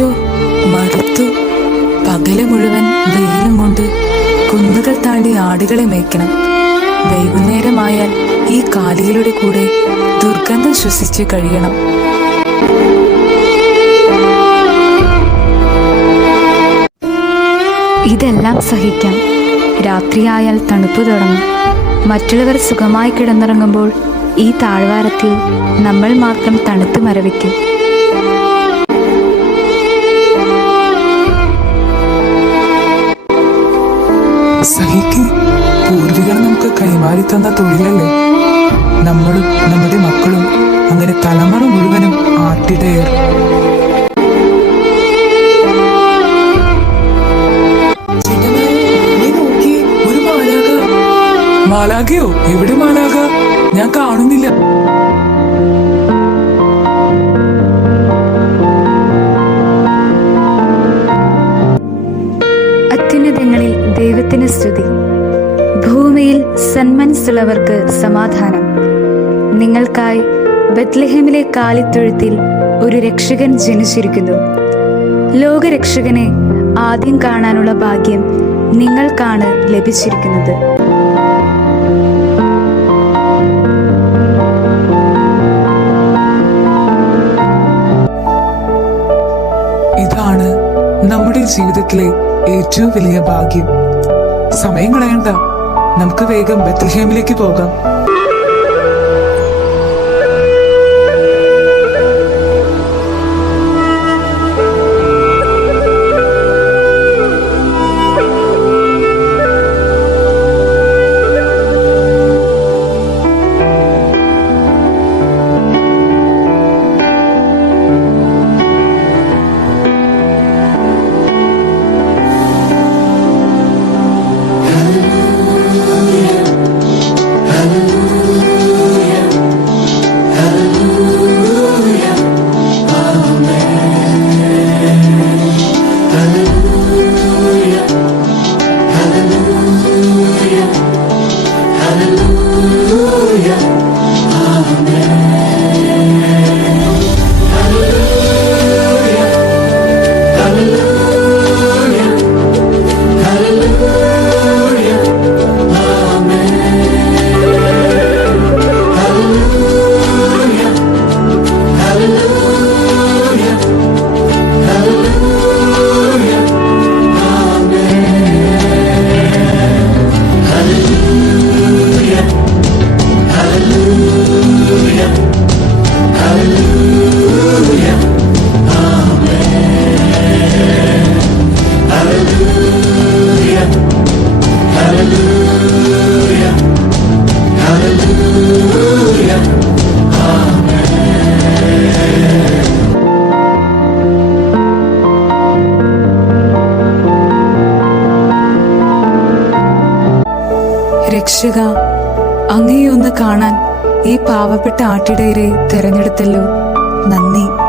ശോ, മടുത്തു. പകല് മുഴുവൻ വെയിലും കൊണ്ട് കുന്നുകൾ താണ്ടി ആടുകളെ മേയ്ക്കണം. വൈകുന്നേരമായാൽ ഈ കാലികളുടെ കൂടെ ദുർഗന്ധം ശ്വസിച്ച് കഴിയണം. ഇതെല്ലാം സഹിക്കാം. രാത്രിയായാൽ തണുപ്പ് തുടങ്ങും. മറ്റുള്ളവർ സുഖമായി കിടന്നുറങ്ങുമ്പോൾ ഈ താഴ്വാരത്തിൽ നമ്മൾ മാത്രം തണുത്ത് മരവിക്കും. സഹിക്ക്. പൂർവികർ നമുക്ക് കൈമാറി തന്ന തൊഴിലല്ലേ. നമ്മളും നമ്മുടെ മക്കളും അങ്ങനെ തലമുറ മുഴുവനും ആട്ടിടയർ. മാലാഖയോ? എവിടെ മാലാഖ? ഞാൻ കാണുന്നില്ല. അത്യുന്നതങ്ങളിൽ ദൈവത്തിന് സ്തുതി, ഭൂമിയിൽ സന്മനസ്സുള്ളവർക്ക് സമാധാനം. നിങ്ങൾക്കായി ബത്ലഹേമിലെ കാലിത്തൊഴുത്തിൽ ഒരു രക്ഷകൻ ജനിച്ചിരിക്കുന്നു. ലോകരക്ഷകനെ ആദ്യം കാണാനുള്ള ഭാഗ്യം നിങ്ങൾക്കാണ് ലഭിച്ചിരിക്കുന്നത്. ഇതാണ് നമ്മുടെ ജീവിതത്തിലെ ഏറ്റവും വലിയ ഭാഗ്യം. സമയം കളയണ്ട, നമുക്ക് വേഗം ബത്ലഹേമിലേക്ക് പോകാം. രക്ഷക, അങ്ങയെ ഒന്ന് കാണാൻ ഈ പാവപ്പെട്ട ആട്ടിടയരെ തെരഞ്ഞെടുത്തല്ലോ. നന്ദി.